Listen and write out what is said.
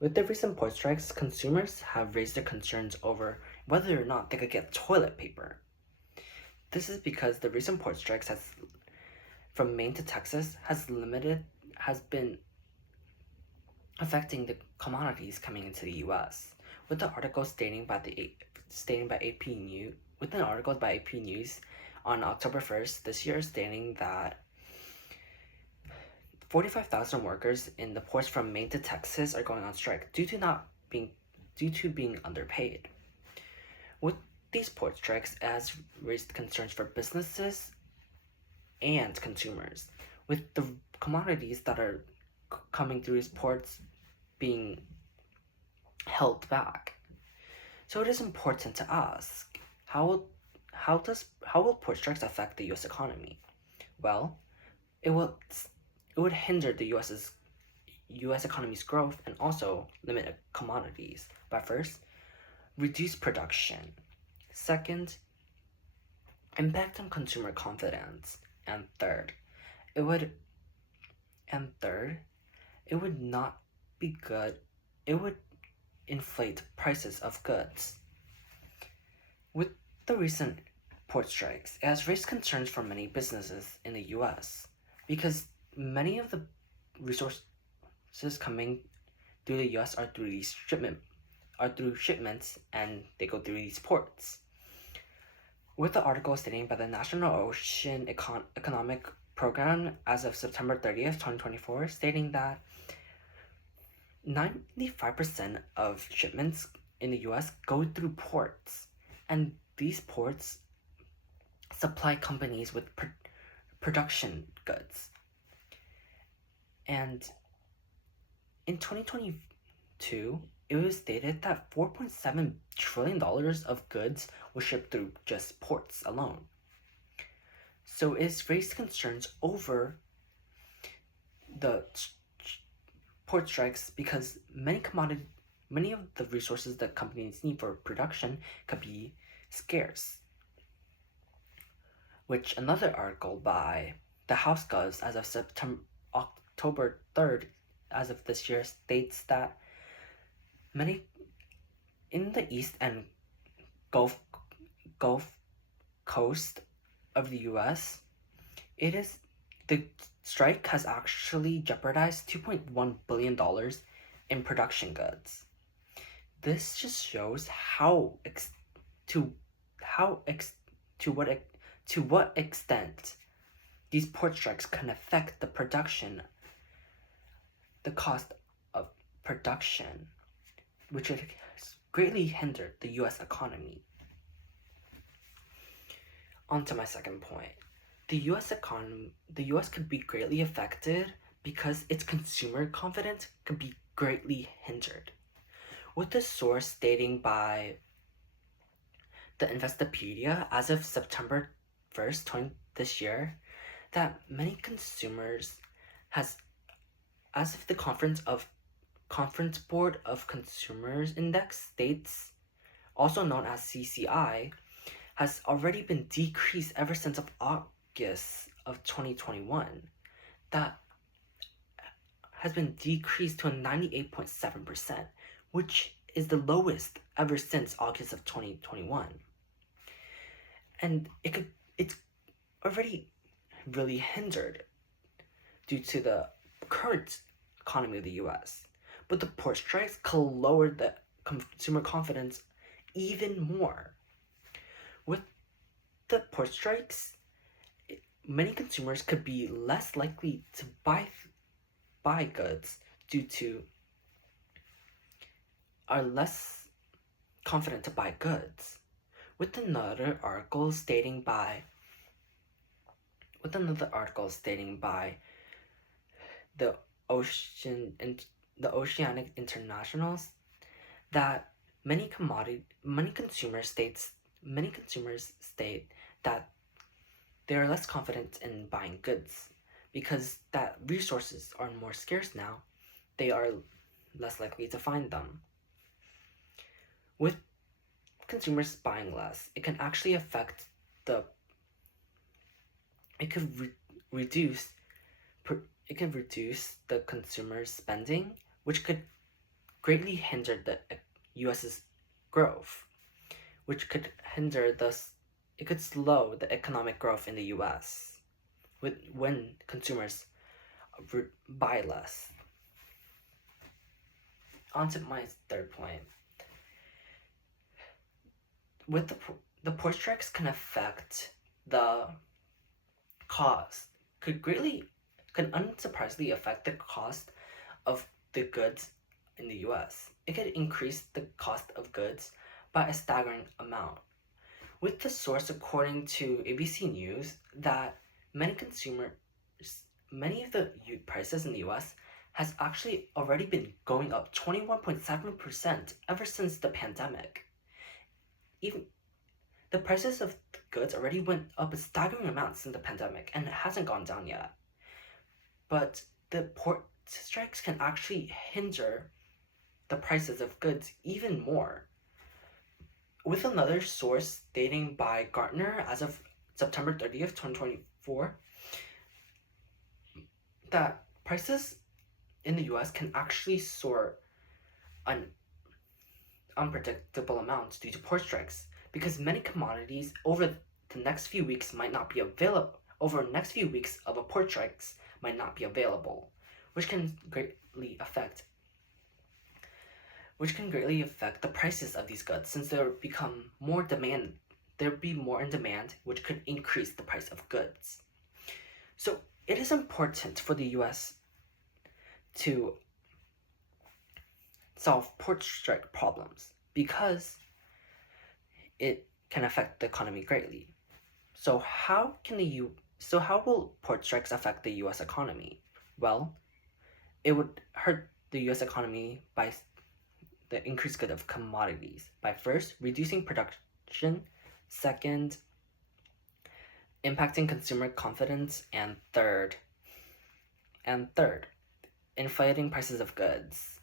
With the recent port strikes, consumers have raised their concerns over whether or not they could get toilet paper. This is because the recent port strikes from Maine to Texas has been affecting the commodities coming into the U.S. With the article stating by AP News, with an article by AP News on October 1st this year, stating that 45,000 workers in the ports from Maine to Texas are going on strike due to being underpaid. With these port strikes, it has raised concerns for businesses and consumers, with the commodities that are coming through these ports being held back. So it is important to ask, how will port strikes affect the U.S. economy? Well, it would hinder the U.S. economy's growth and also limit commodities. But first, reduce production. Second, impact on consumer confidence. And third, it would not be good. It would inflate prices of goods. With the recent port strikes, it has raised concerns for many businesses in the US because many of the resources coming through the US are through shipments and they go through these ports. With the article stating by the National Ocean Economic Program as of September 30th, 2024, stating that 95% of shipments in the US go through ports, and these ports supply companies with production goods. And in 2022, it was stated that $4.7 trillion of goods were shipped through just ports alone. So it's raised concerns over the port strikes because many of the resources that companies need for production could be scarce. Which another article by the House Govs as of October 3rd, as of this year, states that many in the East and Gulf Coast of the U.S., the strike has actually jeopardized $2.1 billion in production goods. This just shows to what extent these port strikes can affect the cost of production, which has greatly hindered the U.S. economy. On to my second point. The U.S. could be greatly affected because its consumer confidence could be greatly hindered. With the source stating by the Investopedia as of September 1st, this year, that many consumers as of the Conference Board of Consumers Index states, also known as CCI, has already been decreased ever since of August of 2021. That has been decreased to a 98.7%, which is the lowest ever since August of 2021. And it's already really hindered due to the current economy of the US. But the port strikes could lower the consumer confidence even more. With the port strikes, many consumers could be less likely to buy goods are less confident to buy goods. With another article stating by the Oceanic Internationals that many consumers state that they are less confident in buying goods because that resources are more scarce now. They are less likely to find them. With consumers buying less, it can actually affect reduce the consumer's spending, which could greatly hinder the US's growth, which could it could slow the economic growth in the US when consumers buy less. On to my third point. With the port strikes can affect the cost, could unsurprisingly affect the cost of the goods in the US. It could increase the cost of goods by a staggering amount. With the source according to ABC News that many of the prices in the US has actually already been going up 21.7% ever since the pandemic. Even the prices of goods already went up a staggering amount since the pandemic, and it hasn't gone down yet. But the port strikes can actually hinder the prices of goods even more. With another source dating by Gartner as of September 30th, 2024, that prices in the US can actually soar an unpredictable amounts due to port strikes, because many commodities over the next few weeks of a port strikes might not be available, which can greatly affect the prices of these goods, since there be more in demand, which could increase the price of goods. So it is important for the US to solve port strike problems because it can affect the economy greatly. So how will port strikes affect the US economy? Well, it would hurt the US economy by the increased good of commodities by first reducing production, second impacting consumer confidence, and third inflating prices of goods.